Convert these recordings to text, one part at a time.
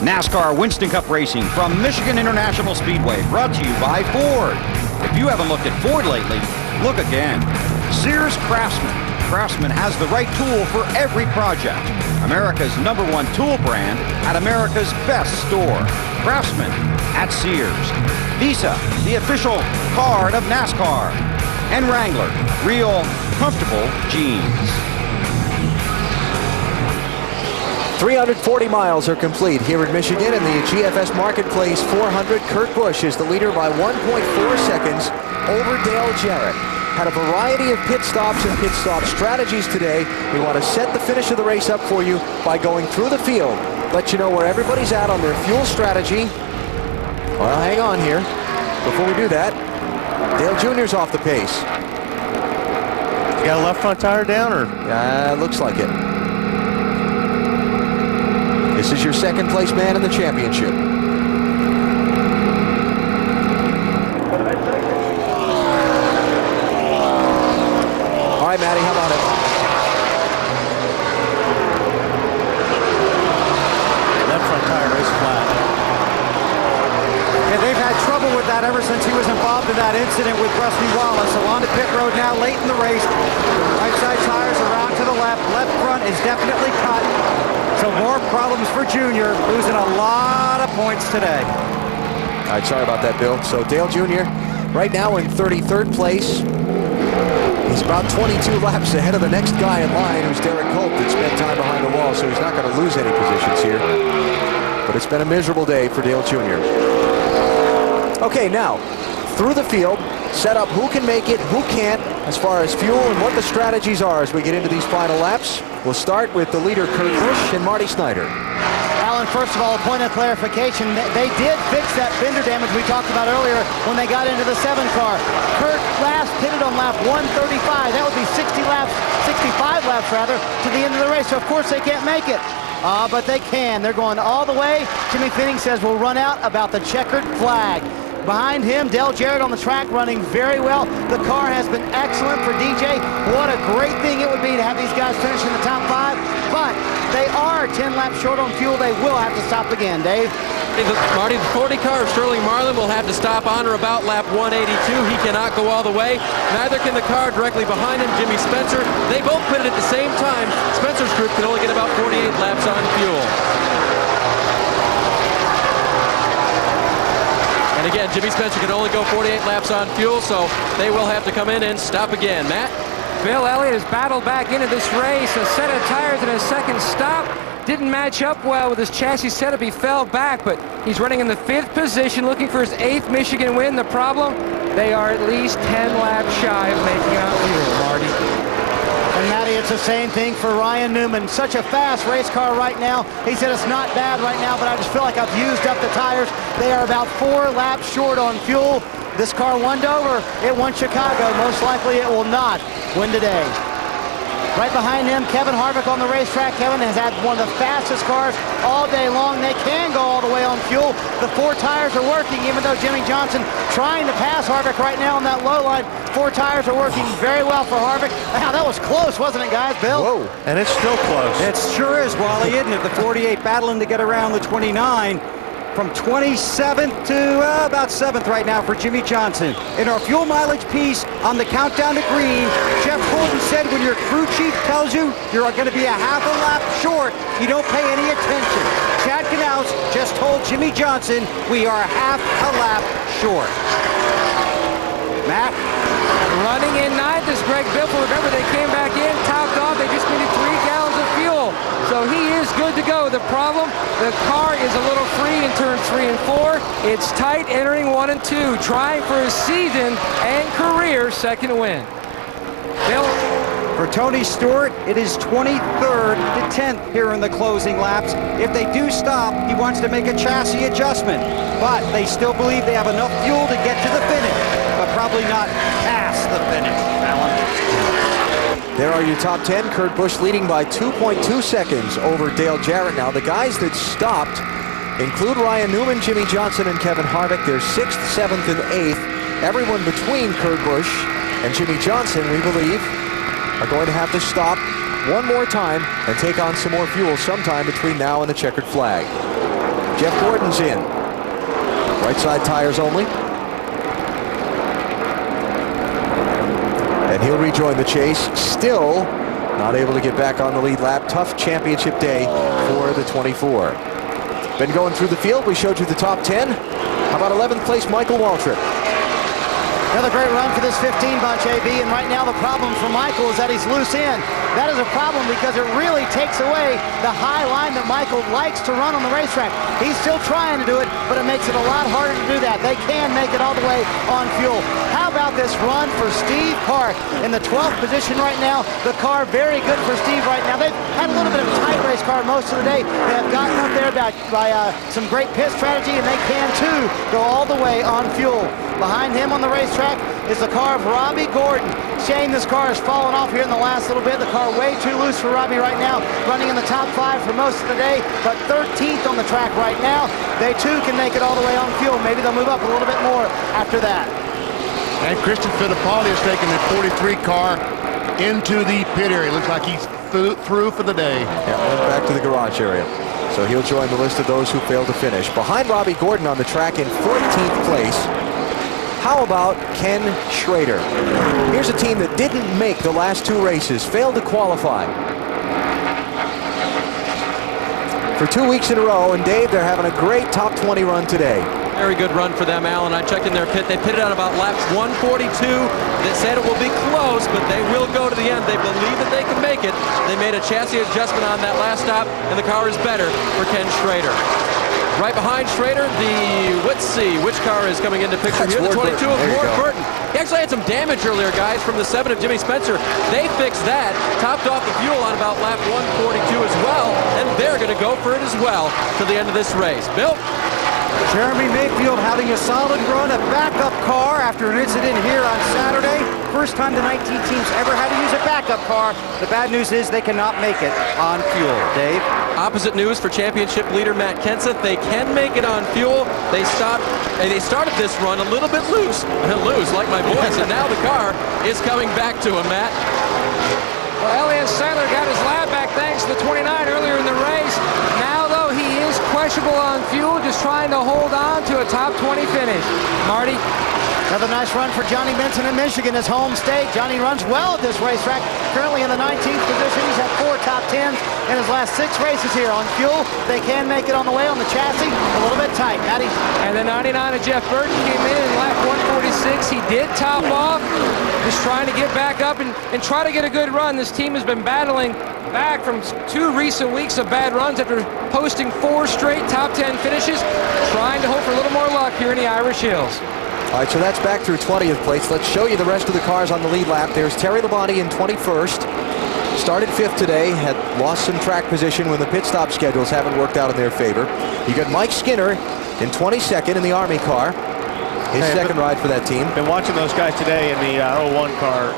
NASCAR Winston Cup Racing from Michigan International Speedway, brought to you by Ford. If you haven't looked at Ford lately, look again. Sears Craftsman. Craftsman has the right tool for every project. America's #1 tool brand at America's best store. Craftsman at Sears. Visa, the official card of NASCAR. And Wrangler, real, comfortable jeans. 340 miles are complete here in Michigan in the GFS Marketplace 400. Kurt Busch is the leader by 1.4 seconds over Dale Jarrett. Had a variety of pit stops and pit stop strategies today. We want to set the finish of the race up for you by going through the field. Let you know where everybody's at on their fuel strategy. Well, hang on here. Before we do that, Dale Jr.'s off the pace. You got a left front tire down, or? Looks like it. This is your second place man in the championship. All right, Matty, how about it? Left front tire is flat. Yeah, they've had trouble with that ever since he was involved in that incident with Rusty Wallace. So on the pit road now, late in the race. Right side tires around to the left. Left front is definitely cut. So more problems for Junior, losing a lot of points today. All right, sorry about that, Bill. So Dale Jr. right now in 33rd place. He's about 22 laps ahead of the next guy in line, who's Derek Cope, that spent time behind the wall, so he's not going to lose any positions here. But it's been a miserable day for Dale Jr. Okay, now, through the field, set up who can make it, who can't, as far as fuel and what the strategies are as we get into these final laps. We'll start with the leader, Kurt Busch, and Marty Snider. Alan, first of all, a point of clarification. They did fix that fender damage we talked about earlier when they got into the 7 car. Kurt last pitted on lap 135. That would be 65 laps rather, to the end of the race. So, of course, they can't make it. But they can. They're going all the way. Jimmy Finning says we'll run out about the checkered flag. Behind him, Dale Jarrett on the track running very well. The car has been excellent for DJ. What a great thing it would be to have these guys finish in the top 5. But they are 10 laps short on fuel. They will have to stop again. Dave? Marty, the 40 car of Sterling Marlin will have to stop on or about lap 182. He cannot go all the way. Neither can the car directly behind him, Jimmy Spencer. They both pitted at the same time. Spencer's group can only get about 48 laps on fuel. And again, Jimmy Spencer can only go 48 laps on fuel, so they will have to come in and stop again. Matt? Bill Elliott has battled back into this race. A set of tires and a second stop didn't match up well with his chassis setup. He fell back, but he's running in the 5th position, looking for his 8th Michigan win. The problem, they are at least 10 laps shy of making out fuel, Marty. And Matty, it's the same thing for Ryan Newman. Such a fast race car right now. He said it's not bad right now, but I just feel like I've used up the tires. They are about 4 laps short on fuel. This car won Dover. It won Chicago. Most likely it will not win today. Right behind him, Kevin Harvick on the racetrack. Kevin has had one of the fastest cars all day long. They can go all the way on fuel. The 4 tires are working, even though Jimmy Johnson trying to pass Harvick right now on that low line. 4 tires are working very well for Harvick. Wow, that was close, wasn't it, guys? Bill? Whoa. And it's still close. It sure is, Wally, isn't it? The 48 battling to get around the 29. From 27th to about 7th right now for Jimmy Johnson. In our fuel mileage piece on the countdown to green, Jeff Gordon said when your crew chief tells you you're going to be a half a lap short, you don't pay any attention. Chad Knaus just told Jimmy Johnson we are half a lap short. Matt? Running in 9th is Greg Biffle. Remember, they came back in, topped off. They just needed 3 gallons of fuel. So he is good to go. The problem, the car is a little free in turns 3 and 4. It's tight entering 1 and 2, trying for his season and career 2nd win. Bill? For Tony Stewart, it is 23rd to 10th here in the closing laps. If they do stop, he wants to make a chassis adjustment. But they still believe they have enough fuel to get to the finish, but probably not past the finish, Alan. There are your top 10. Kurt Busch leading by 2.2 seconds over Dale Jarrett. Now, the guys that stopped include Ryan Newman, Jimmy Johnson, and Kevin Harvick. They're 6th, 7th, and 8th. Everyone between Kurt Busch and Jimmy Johnson, we believe, are going to have to stop one more time and take on some more fuel sometime between now and the checkered flag. Jeff Gordon's in. Right side tires only. And he'll rejoin the chase. Still not able to get back on the lead lap. Tough championship day for the 24. Been going through the field. We showed you the top 10. How about 11th place Michael Waltrip? Another great run for this 15 bunch, AB, and right now the problem for Michael is that he's loose in. That is a problem because it really takes away the high line that Michael likes to run on the racetrack. He's still trying to do it, but it makes it a lot harder to do that. They can make it all the way on fuel. How about this run for Steve Park in the 12th position right now? The car very good for Steve right now. They've had a little bit of a tight race car most of the day. They have gotten up there by some great pit strategy, and they can too go all the way on fuel. Behind him on the racetrack is the car of Robbie Gordon. Shame this car has fallen off here in the last little bit. The car way too loose for Robbie right now, running in the top 5 for most of the day, but 13th on the track right now. They too can make it all the way on fuel. Maybe they'll move up a little bit more after that. And Christian Fittipaldi has taken the 43 car into the pit area. Looks like he's through for the day. Yeah, went back to the garage area. So he'll join the list of those who failed to finish. Behind Robbie Gordon on the track in 14th place. How about Ken Schrader? Here's a team that didn't make the last 2 races, failed to qualify. For 2 weeks in a row, and Dave, they're having a great top 20 run today. Very good run for them, Alan. I checked in their pit. They pitted on about lap 142. They said it will be close, but they will go to the end. They believe that they can make it. They made a chassis adjustment on that last stop, and the car is better for Ken Schrader. Right behind Schrader, let's see, which car is coming into picture here? The 22 of Ward Burton. He actually had some damage earlier, guys, from the 7 of Jimmy Spencer. They fixed that, topped off the fuel on about lap 142 as well, and they're going to go for it as well to the end of this race. Bill? Jeremy Mayfield having a solid run, a backup car after an incident here on Saturday. First time the 19 teams ever had to use a backup car. The bad news is they cannot make it on fuel. Dave? Opposite news for championship leader Matt Kenseth. They can make it on fuel. They started this run a little bit loose like my boys, and now the car is coming back to him, Matt. Well, Elliott Sadler got his lap back thanks to the 29 earlier in the race. Now, though, he is questionable on fuel, just trying to hold on to a top 20 finish. Marty? Another nice run for Johnny Benson in Michigan, his home state. Johnny runs well at this racetrack, currently in the 19th position. He's had 4 top 10s in his last 6 races here on fuel. They can make it on the way on the chassis, a little bit tight. Matty? And the 99 of Jeff Burton came in lap 146. He did top off, just trying to get back up and try to get a good run. This team has been battling back from 2 recent weeks of bad runs after posting 4 straight top 10 finishes, trying to hope for a little more luck here in the Irish Hills. All right, so that's back through 20th place. Let's show you the rest of the cars on the lead lap. There's Terry Labonte in 21st. Started 5th today, had lost some track position when the pit stop schedules haven't worked out in their favor. You got Mike Skinner in 22nd in the Army car. His second ride for that team. Been watching those guys today in the 01 car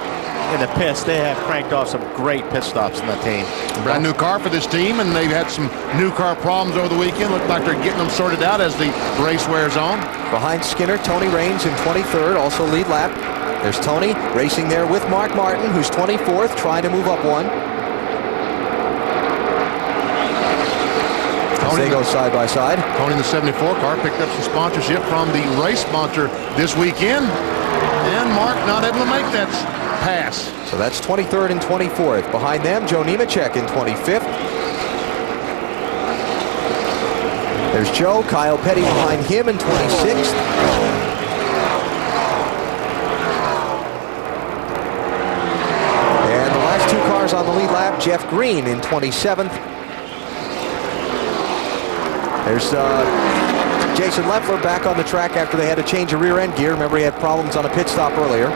in the pits. They have cranked off some great pit stops in that team. Brand new car for this team, and they've had some new car problems over the weekend. Look like they're getting them sorted out as the race wears on. Behind Skinner, Tony Raines in 23rd, also lead lap. There's Tony racing there with Mark Martin, who's 24th, trying to move up 1. They go side by side. Tony in the 74 car picked up some sponsorship from the race sponsor this weekend, and Mark not able to make that pass. So that's 23rd and 24th. Behind them, Joe Nemechek in 25th. There's Joe, Kyle Petty behind him in 26th. And the last 2 cars on the lead lap, Jeff Green in 27th. There's Jason Leffler back on the track after they had to change a rear end gear. Remember, he had problems on a pit stop earlier.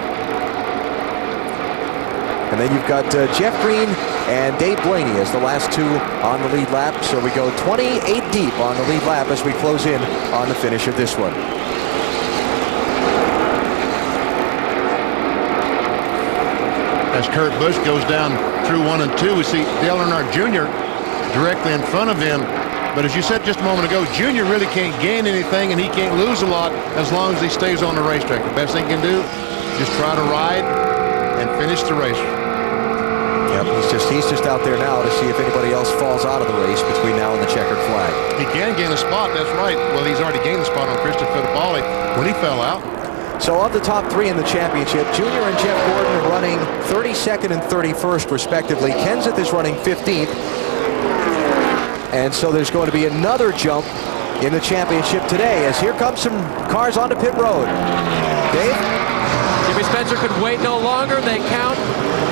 And then you've got Jeff Green and Dave Blaney as the last 2 on the lead lap. So we go 28 deep on the lead lap as we close in on the finish of this one. As Kurt Busch goes down through 1 and 2, we see Dale Earnhardt Jr. directly in front of him. But as you said just a moment ago, Junior really can't gain anything, and he can't lose a lot as long as he stays on the racetrack. The best thing he can do, just try to ride and finish the race. Yep, he's just out there now to see if anybody else falls out of the race between now and the checkered flag. He can gain a spot, that's right. Well, he's already gained a spot on Christian Fittipaldi when he fell out. So of the top three in the championship, Junior and Jeff Gordon are running 32nd and 31st respectively. Kenseth is running 15th. And so there's going to be another jump in the championship today, as here comes some cars onto pit road. Dave? Jimmy Spencer could wait no longer. They count.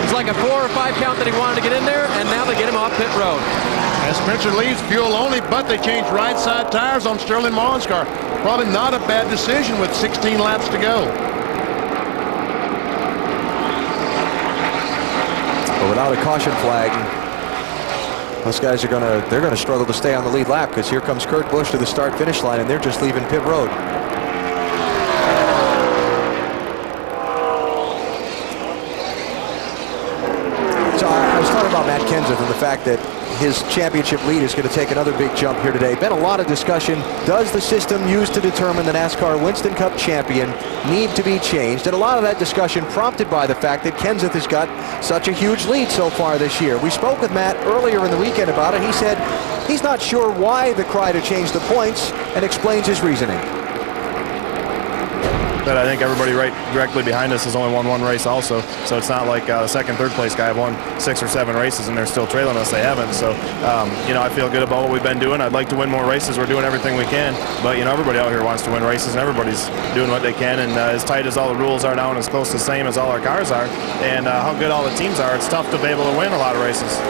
It's like a 4 or 5 count that he wanted to get in there, and now they get him off pit road. And Spencer leaves fuel only, but they changed right side tires on Sterling Marlin's car. Probably not a bad decision with 16 laps to go. But without a caution flag, those guys are gonna struggle to stay on the lead lap, because here comes Kurt Busch to the start-finish line, and they're just leaving pit road. So I was talking about Matt Kenseth and the fact that his championship lead is going to take another big jump here today. Been a lot of discussion. Does the system used to determine the NASCAR Winston Cup champion need to be changed? And a lot of that discussion prompted by the fact that Kenseth has got such a huge lead so far this year. We spoke with Matt earlier in the weekend about it. He said he's not sure why the cry to change the points, and explains his reasoning. But I think everybody right directly behind us has only won one race also. So it's not like the second, third place guy have won 6 or 7 races and they're still trailing us. They haven't. So, you know, I feel good about what we've been doing. I'd like to win more races. We're doing everything we can. But, you know, everybody out here wants to win races, and everybody's doing what they can. And as tight as all the rules are now, and as close to the same as all our cars are, and how good all the teams are, it's tough to be able to win a lot of races.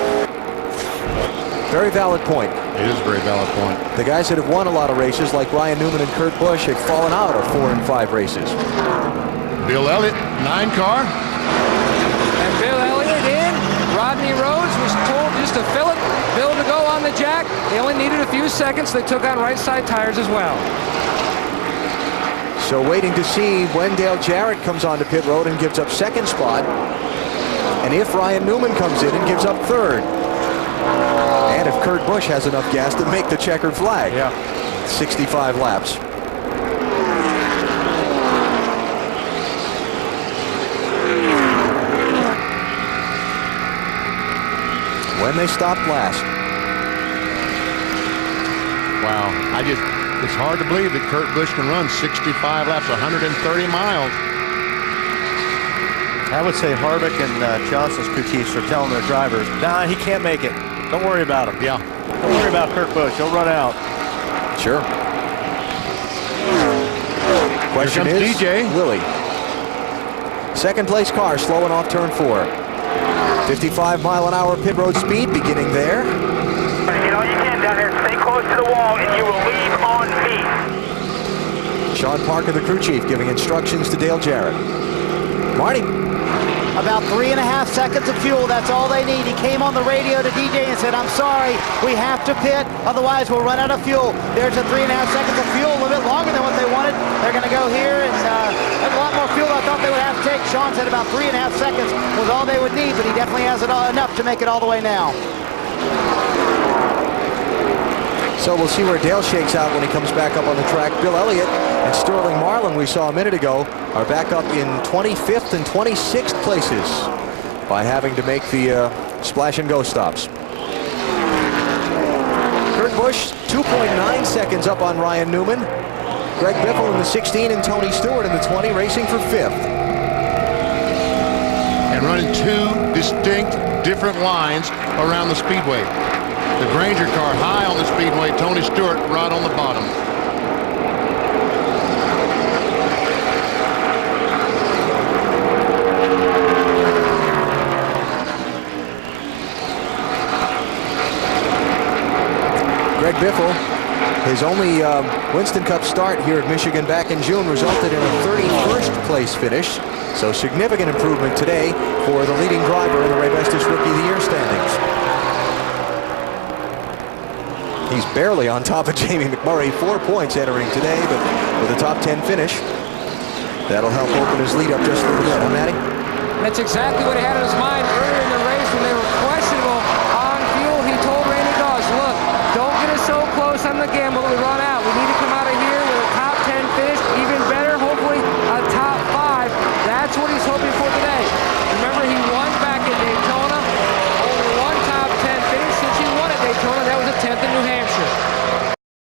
Very valid point. It is a very valid point. The guys that have won a lot of races, like Ryan Newman and Kurt Busch, have fallen out of 4 and 5 races. Bill Elliott, 9 car. And Bill Elliott in. Rodney Rhodes was told just to fill it, Bill to go on the jack. They only needed a few seconds. They took on right side tires as well. So waiting to see when Dale Jarrett comes onto pit road and gives up second spot, and if Ryan Newman comes in and gives up third, and if Kurt Busch has enough gas to make the checkered flag. Yeah. 65 laps. When they stopped last. Wow. It's hard to believe that Kurt Busch can run 65 laps, 130 miles. I would say Harvick and Johnson's crew chiefs are telling their drivers, nah, he can't make it. Don't worry about him. Yeah. Don't worry about Kurt Busch. He'll run out. Sure. Question Here comes is, DJ. Willie. Second place car slowing off turn 4. 55-mile-an-hour pit road speed beginning there. Get all you can down there. Stay close to the wall, and you will leave on me. Sean Parker, the crew chief, giving instructions to Dale Jarrett. Marty. About 3.5 seconds of fuel, that's all they need. He came on the radio to DJ and said, I'm sorry, we have to pit, otherwise we'll run out of fuel. There's a 3.5 seconds of fuel, a little bit longer than what they wanted. They're going to go here, and there's a lot more fuel than I thought they would have to take. Sean said about 3.5 seconds was all they would need, but he definitely has enough to make it all the way now. So we'll see where Dale shakes out when he comes back up on the track. Bill Elliott and Sterling Marlin, we saw a minute ago, are back up in 25th and 26th places by having to make the splash and go stops. Kurt Busch, 2.9 seconds up on Ryan Newman. Greg Biffle in the 16 and Tony Stewart in the 20, racing for 5th. And running 2 distinct different lines around the Speedway. The Granger car high on the Speedway, Tony Stewart right on the bottom. Greg Biffle, his only Winston Cup start here at Michigan back in June resulted in a 31st place finish. So significant improvement today for the leading driver in the Ray Bestis Rookie of the Year standings. He's barely on top of Jamie McMurray, 4 points entering today, but with a top 10 finish, that'll help open his lead up just a little bit, huh, Matty? That's exactly what he had in his mind earlier